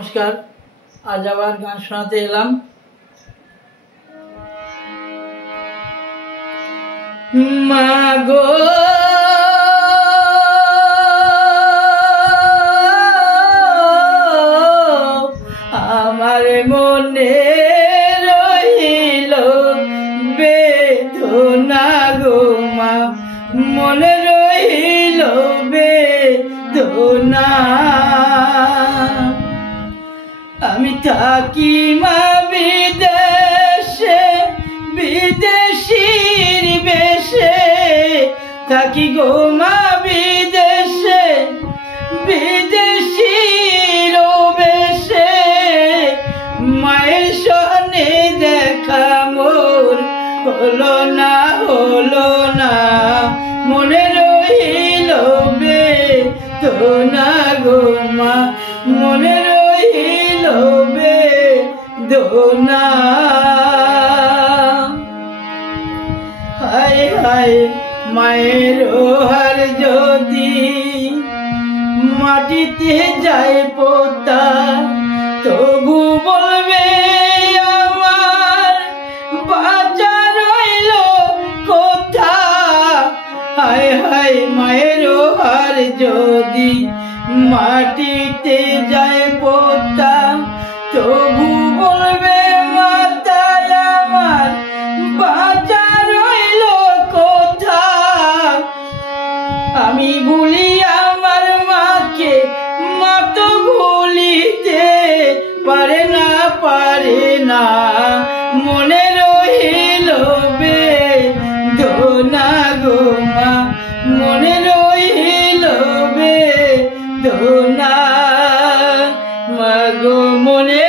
नमस्कार। आज आबार गान शोनाते एलाम। मागो आमार मने रहिल बेदना गो मा, मने रहिल बेदना। आमी थाकी मा विदेशे, विदेशीर बेशे थाकी गो मा विदेशे, विदेशीर बेशे। माয়ের সনে দেখা মোর হলো না, হলো না, মনে রইল বেদনা গো মা, মনে রইল বেদনা। হায় হায় মায়ের হার যদি মাটিতে যায় পোতা, তবু বলবে আমার বাঁচা রইল কোথা। হায় হায় মায়ের হার যদি মাটিতে যায় পোতা, তবু বলবে মাতায় আমার বাঁচা রইল কোথা। আমি ভুলি আমার মাকে, মা তো ভুলিতে পারে না, পারে না, মনে রইল বেদনা গো মা, মনে রইল বেদনা। মাগো মনে